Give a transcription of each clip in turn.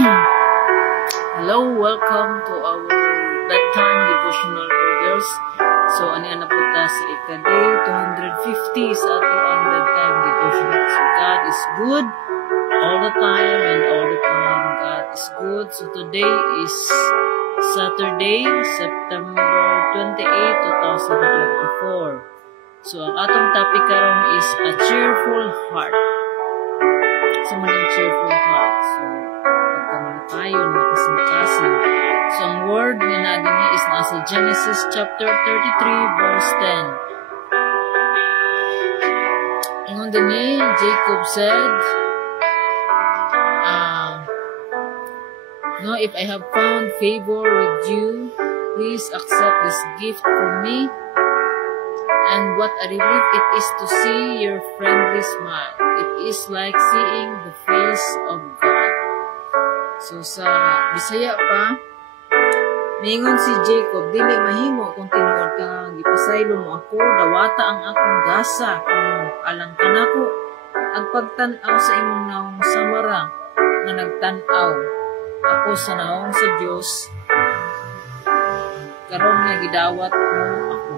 Hello, welcome to our bedtime devotional prayers. So, ani na po ta sa ika-day 250 sa ato ang bedtime devotional. So, God is good all the time and all the time God is good. So, today is Saturday, September 28, 2024. So, ang atong topic karon is a cheerful heart. Sa maling cheerful heart. So, pagkamalitayon, makasing-kasing. So, ang word na natin niya is nasa Genesis chapter 33, verse 10. Ingon din niya, Jacob said, "No, if I have found favor with you, please accept this gift from me. And what a relief it is to see your friendly smile. It is like seeing the face of God." So, sa Bisaya pa, mingon si Jacob, "Dili mahimo kung tinuod ka gipasaylo mo ako, dawata ang akong gasa, kung alang kanako, ang pagtan-aw sa imong naong samara, nga nagtan-aw, ako sa naong sa Dios, karon nga gidawat mo ako."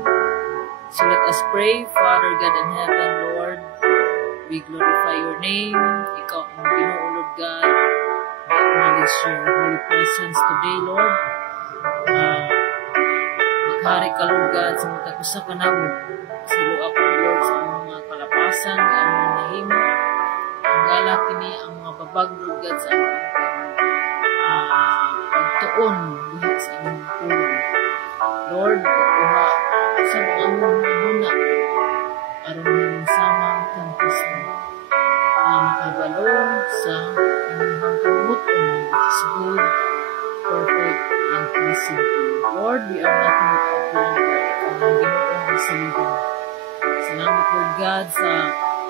So let us pray. Father God in heaven, Lord, we glorify your name. Ikaw ang Ginoo, Lord God. We acknowledge your holy presence today, Lord. Maghari ka, Lord God, sa mga tagusa ka namo. Silo ako, Lord, sa mga kalapasan, ang mga nahimo. Ang galak kini ang mga babag, Lord God, sa mga pagtuon buhat sa among tulong. Lord, pagkuha sa mga muna aron ng samang kantas na makabalo sa inyong kamuton, which is good, perfect, and pleasing to you. Lord, we are nothing without you, Lord. Ikaw ang Ginoo sa liban. Salamat, Lord God, sa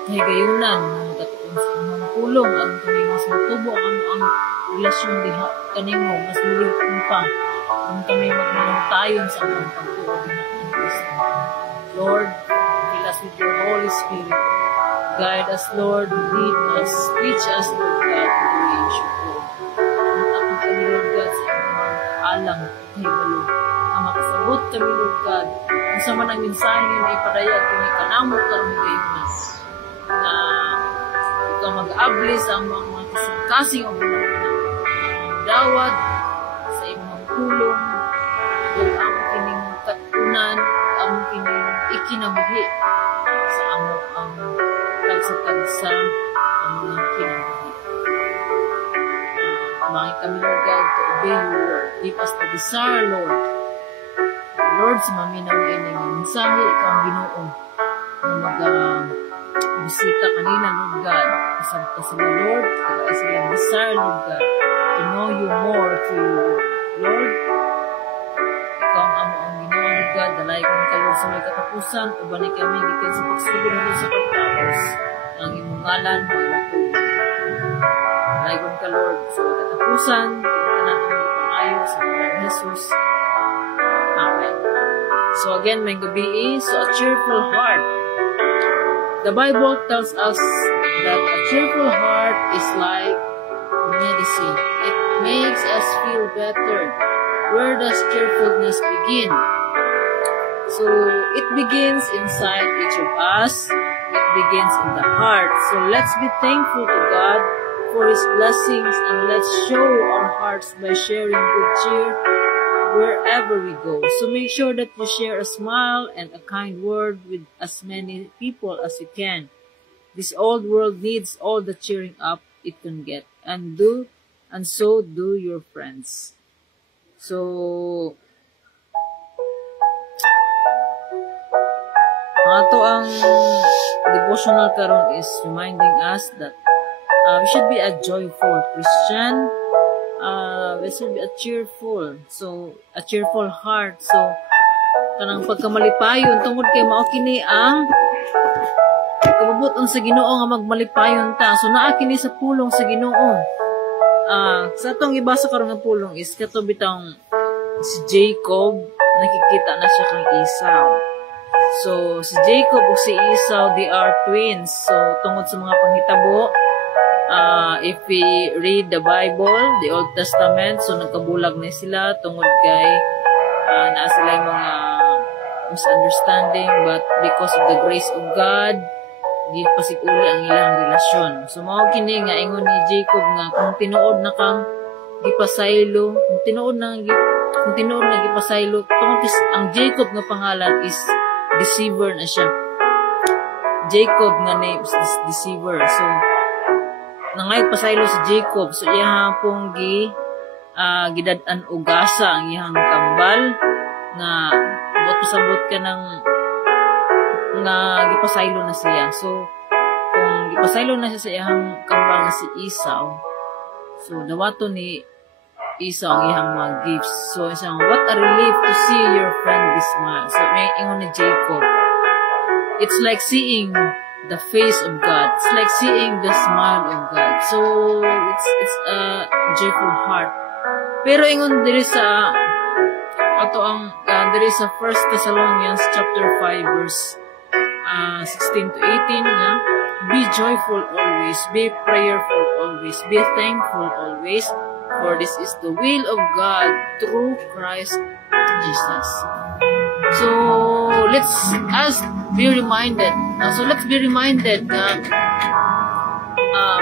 kahigayunan na magkatuon sa inyong tulong ang kami mas matubo ang relasyon diha kanimo mas mulig pa kung kami magmanong sa among pagtuo diha ang Kristo. Lord, fill us with your Holy Spirit. Guide us, Lord. Lead us. Teach us, Lord God, the way you should go. At kami, Lord God, sa among alang kahibalo. Ang makasabot kami, Lord God. Kung sa man ang mensahe na ipadayag kami kanamo karong gayunan na ikaw mag-abli sa mga kasing-kasing o dawat sa imong tulong o ang kining katunan, ang kining ikinabuhi sa among ang tagsa-tagsa ang mga kinabuhi. Mangin kami, Lord God, to obey your word. Give us the desire, Lord. Lord, sa maminaw na ining mensahe, ikaw ang Ginoo na bisita kanina, Lord God. Kasabta sila, Lord. Kaya sila desire, Lord God, to know you more through your word. Lord, ikaw ang amo ang Ginoo, Lord God. Dalay kami ka, Lord, sa may katapusan. Ubani kami, gikan sa pagsugod na sa pagtapos. Ang imong ngalan mo ay matulog. Dalay kami ka, Lord, sa may katapusan. Tanan ang pangayo sa ngalan ni Jesus. Amen. So again, may gabi is a cheerful heart. The Bible tells us that a cheerful heart is like medicine. It makes us feel better. Where does cheerfulness begin? So, it begins inside each of us. It begins in the heart. So, let's be thankful to God for His blessings and let's show our hearts by sharing good cheer wherever we go. So, make sure that you share a smile and a kind word with as many people as you can. This old world needs all the cheering up it can get. And so do your friends. So, ato ang devotional karon is reminding us that we should be a joyful Christian. We should be a cheerful. So, a cheerful heart. So, kanang pagkamalipayon tungod kay mao kini ang kabubuton sa Ginoo nga magmalipayon ta. So, naa kini sa pulong sa Ginoo. Sa atong ibasa karon nga pulong is kato bitang si Jacob, nakikita na siya kang Esau. So, si Jacob ug si Esau, they are twins. So, tungod sa mga panghitabo, if we read the Bible, the Old Testament, so nagkabulag na sila tungod kay na sila yung mga misunderstanding, but because of the grace of God, gipasig-uli ang ilang relasyon. So mao kini nga ingon ni Jacob nga kung tinuod na kang gipasaylo, kung tinuod na gipasaylo, tungod ang Jacob nga pangalan is deceiver na siya. Jacob nga name is deceiver. So nangay pasaylo si Jacob, so iya pong gidad-an og gasa ang iyang kambal nga buot pasabot ka ng nga gipasaylo na siya. So kung gipasaylo na siya sa iyang kambal nga si Esau, so dawato ni Esau ang iyang mga gifts. So isang, what a relief to see your friend this smile. So may ingon ni Jacob, it's like seeing the face of God. It's like seeing the smile of God. So it's a joyful heart. Pero ingon diri sa ato ang there is a 1 Thessalonians chapter 5 verse 16 to 18 nga, be joyful always, be prayerful always, be thankful always, for this is the will of God through Christ Jesus. So let's be reminded na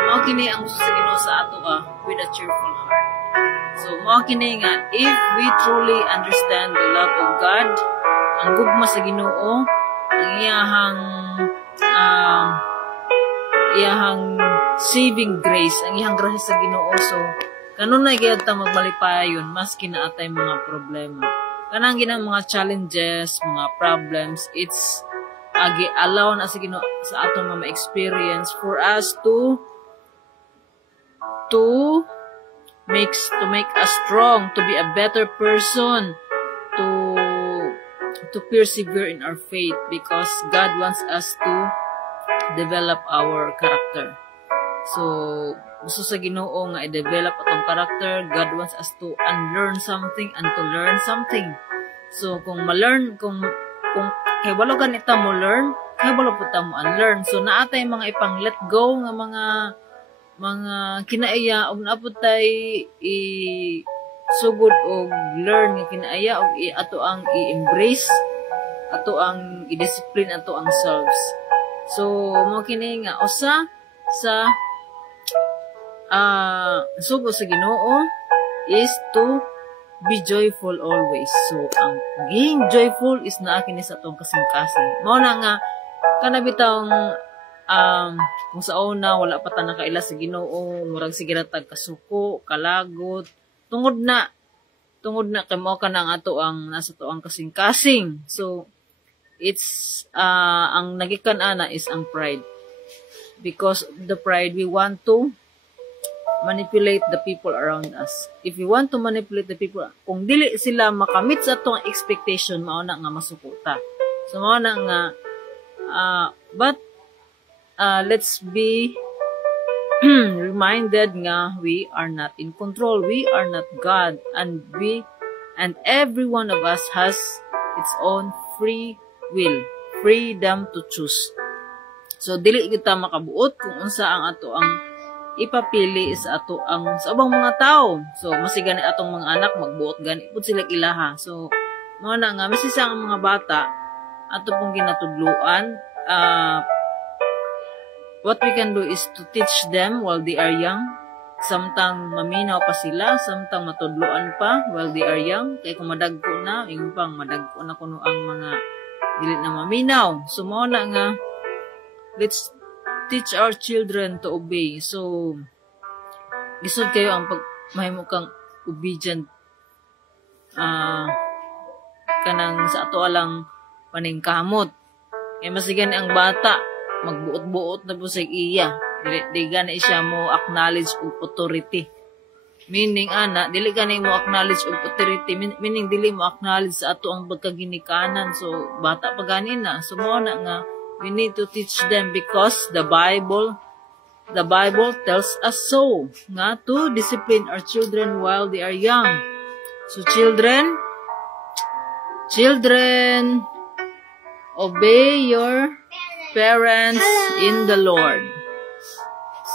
mao kini ang gusto sa Ginoo sa ato with a cheerful heart. So mao kini nga, if we truly understand the love of God, ang gugma sa Ginoo, ang iyahang saving grace, ang iyang grasya sa Ginoo, so kanunay gyud ta magbalipayon maski na atay mga problema. Kanang ginang mga challenges, mga problems, it's allow na sa Ginoo sa atong mga experience for us to make us strong, to be a better person, to persevere in our faith, because God wants us to develop our character. So gusto sa Ginoo nga i-develop atong character. God wants us to unlearn something and to learn something. So kung kay walo ganita mo learn, kay walo po ta mo unlearn. So naatay mga ipang let go nga mga kinaiya og naapod tay sugod og learn nga kinaiya og ato ang i-embrace, ato ang i-discipline ato ang selves. So mo kini nga usa sa sugo sa Ginoo is to be joyful always. So ang being joyful is naa kini sa atong kasing-kasing. Mao na nga kanabitang kung sa una wala pa ta nakaila sa Ginoo, murag sige ra tag kasuko, kalagot, tungod na kay mao kanang ato ang nasa to ang kasing-kasing. So it's ang nagikan ana is ang pride. Because of the pride, we want to manipulate the people around us. If we want to manipulate the people, kung dili sila makamit sa atong expectation, mao na nga masukuta. So mao na nga but let's be reminded nga we are not in control. We are not God, and every one of us has its own free will, freedom to choose. So dili kita makabuot kung unsa ang ato ang ipapili sa ato ang sa ubang mga tao. So masigan ni atong mga anak magbuot gani pud sila ilaha. So mao na nga misisa ang mga bata ato pong ginatudluan. What we can do is to teach them while they are young. Samtang maminaw pa sila, samtang matudluan pa while they are young. Kaya kung madagko na, yung pang madagko na kuno ang mga dili na maminaw. So mao na nga, let's teach our children to obey. So lisod kayo ang mahimo kang obedient kanang sa ato alang paningkamot. Kaya masigan ang bata magbuot-buot na po sa iya. Di gani siya mo acknowledge og authority. Meaning ana, dili gani mo acknowledge og authority, meaning dili mo acknowledge sa ato ang pagkaginikanan. So bata pa gani na. So mo na nga we need to teach them, because the Bible tells us so, nga to discipline our children while they are young. So children, obey your parents in the Lord.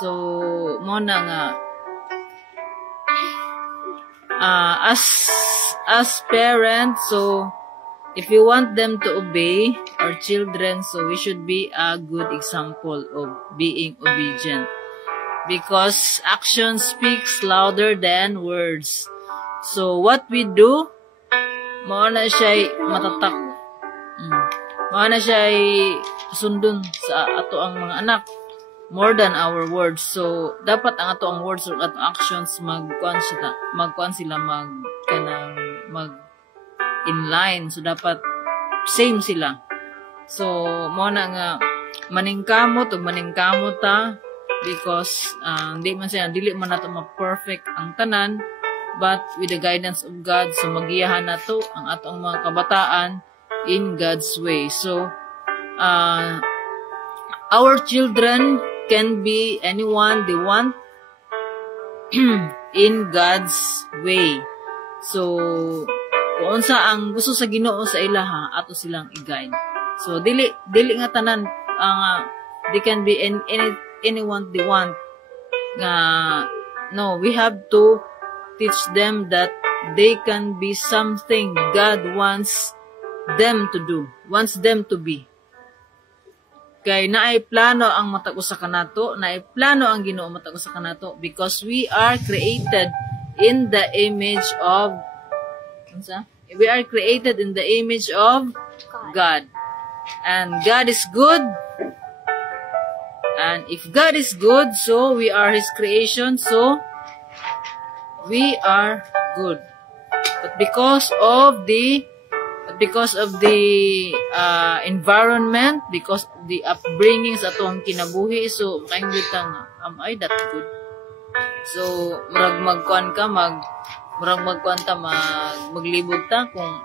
So mo na nga as parents, so if we want them to obey our children, so we should be a good example of being obedient. Because action speaks louder than words. So what we do, mao na siya matatak. Mao na siya sundon sa ato ang mga anak more than our words. So dapat ang ato ang words or ato actions magkuan sila mag inline. So dapat same sila. So mao na nga maningkamot ug maningkamot ta, because dili man nato ma-perfect ang tanan, but with the guidance of God, so magiyahan nato ang atong mga kabataan in God's way. So our children can be anyone they want in God's way. So kung unsa ang gusto sa Ginoo sa ilaha, ato silang i-guide. So dili nga tanan they can be anyone they want. No, we have to teach them that they can be something God wants them to do, wants them to be. Kay naay plano ang matag usa kanato, naay plano ang Ginoo matag usa kanato, because we are created in the image of we are created in the image of God. And God is good. And if God is good, so we are His creation, so we are good. But because of the environment, because of the upbringing sa atong kinabuhi, so kainggit nga, am I that good? So maglibog ta kung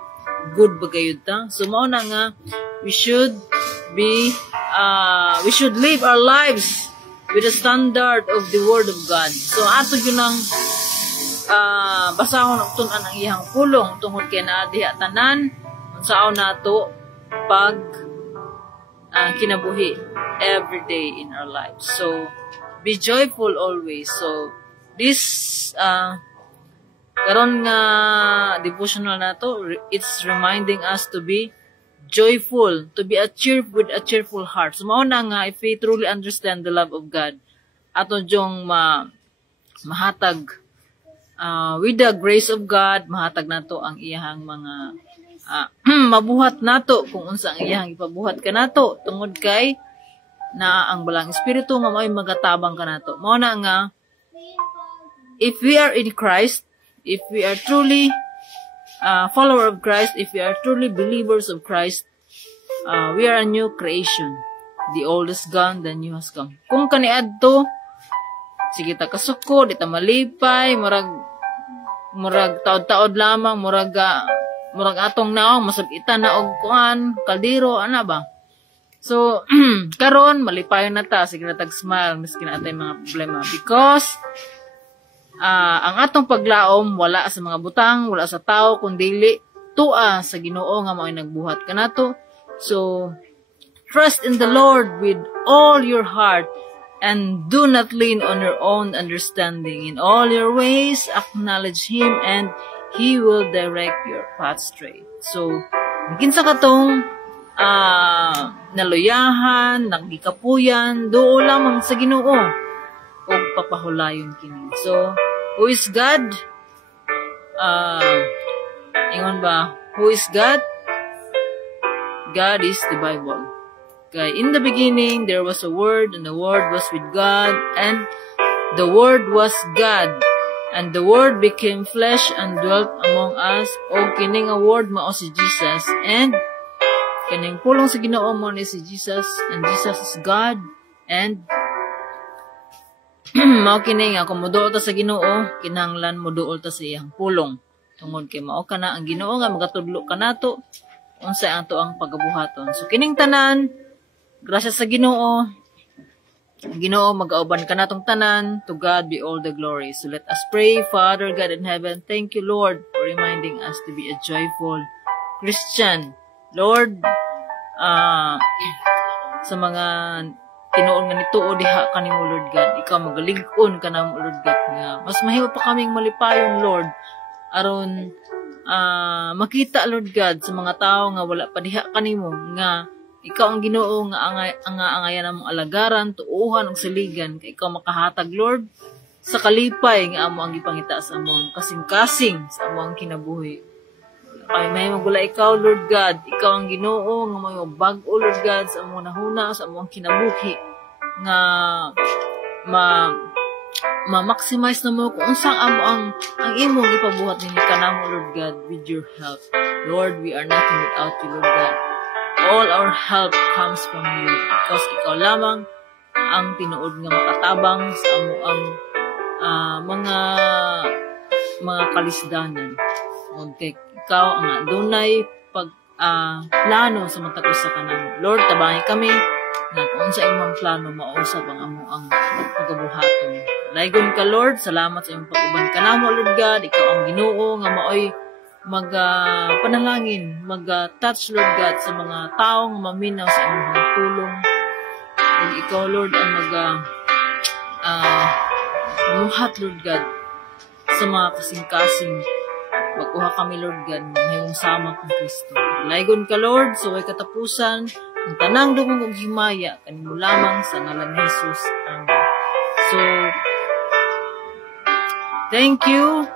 good ba gayud ta. So mao na nga we should live our lives with the standard of the Word of God. So ato yun ang basahon og tun-an ang iyang pulong tungod kay naa diha tanan unsaon nato pag kinabuhi every day in our lives. So be joyful always. So this karon nga devotional nato, it's reminding us to be joyful, to be with a cheerful heart. So mao na nga, if we truly understand the love of God, ato jong mahatag with the grace of God, mahatag nato ang iyahang mga mabuhat nato kung unsa ang iyahang ipabuhat kanato tungod kay na ang balang espiritu nga mao'y magatabang kanato. Mao na nga, if we are in Christ, if we are truly follower of Christ, if we are truly believers of Christ, we are a new creation. The old is gone, the new has come. Kung kaniadto, sige ta kasuko, di ta malipay, murag taod-taod lamang, murag atong naong, masabitan na og kuan, kaldero, ana ba? So, karon malipayon na ta, sige na tag-smile, miskin na atay mga problema. Because, ang atong paglaom wala sa mga butang, wala sa tao, kundi tua sa Ginoo nga mao'y nagbuhat kanato. So trust in the Lord with all your heart and do not lean on your own understanding. In all your ways acknowledge Him and He will direct your path straight. So kinsa katong naluyahan, nagikapuyan, doo lamang sa Ginoo o papahulayon kini. So who is God? Ingon ba? Who is God? God is the Bible. Okay, in the beginning, there was a Word, and the Word was with God, and the Word was God. And the Word became flesh and dwelt among us. O kining a Word mao si Jesus, and kining pulong sa Ginoo mo ni si Jesus, and Jesus is God, and mao kini nga kung moduol ta sa Ginoo, kinahanglan moduol ta sa iyang pulong. Tungod kay mao kana ang Ginoo nga magatudlo kanato unsa ato ang pagabuhaton. So kining tanan, grasya sa Ginoo, ang Ginoo mag-auban kanatong tanan. To God be all the glory. So let us pray. Father God in heaven, thank you Lord for reminding us to be a joyful Christian. Lord, sa mga tinuon nga nituo diha kanimo Lord God, ikaw magalig-on kanamo Lord God nga mas mahiyo pa kaming malipayon Lord aron makita Lord God sa mga tao nga wala pa diha kanimo nga ikaw ang Ginoo nga angayan namong alagaran, tuuhan ug saligan kay ikaw makahatag Lord sa kalipay nga amo ang gipangita sa among kasing-kasing sa among kinabuhi. Kay may magula ikaw Lord God, ikaw ang Ginoo nga may bag-o Lord God sa among nahuna sa among kinabuhi nga ma-maximize na mo kung unsang amo ang imong ipabuhat ninyo kanamo Lord God with your help. Lord, we are nothing without you Lord God. All our help comes from you because ikaw lamang ang tinuod nga makatabang sa amo ang mga kalisdanan. Okay, ikaw ang adunay plano sa matag usa kanamo. Lord, tabangi kami na kung sa imong plano mausab ang amo ang pagabuhaton. Laygon ka Lord, salamat sa imong pag-uban kanamo Lord God. Ikaw ang Ginoo nga maoy panalangin, touch Lord God sa mga taong maminaw sa imong tulong. Ug ikaw Lord ang muhat Lord God sa mga kasing-kasing. Pag-uha kami Lord God ngayong sama kang Kristo. Laygon ka Lord, sa way katapusan ang tanang dugong ug himaya kanimo lamang sa ngalan ni Jesus. Amen. So thank you.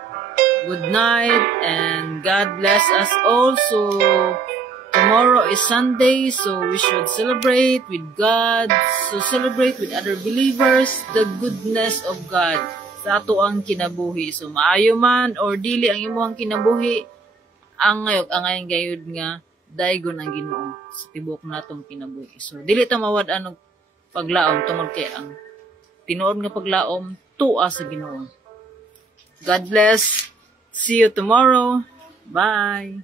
Good night and God bless us all. So tomorrow is Sunday, so we should celebrate with God. So celebrate with other believers the goodness of God sa ato ang kinabuhi. So maayo man or dili ang imong kinabuhi, ang ngayon gayud nga daygon ang Ginoo sa tibok natong kinabuhi. So dili ta mawad-an og paglaom tungod kay ang tinuod nga paglaom tuwa sa Ginoo. God bless. See you tomorrow. Bye.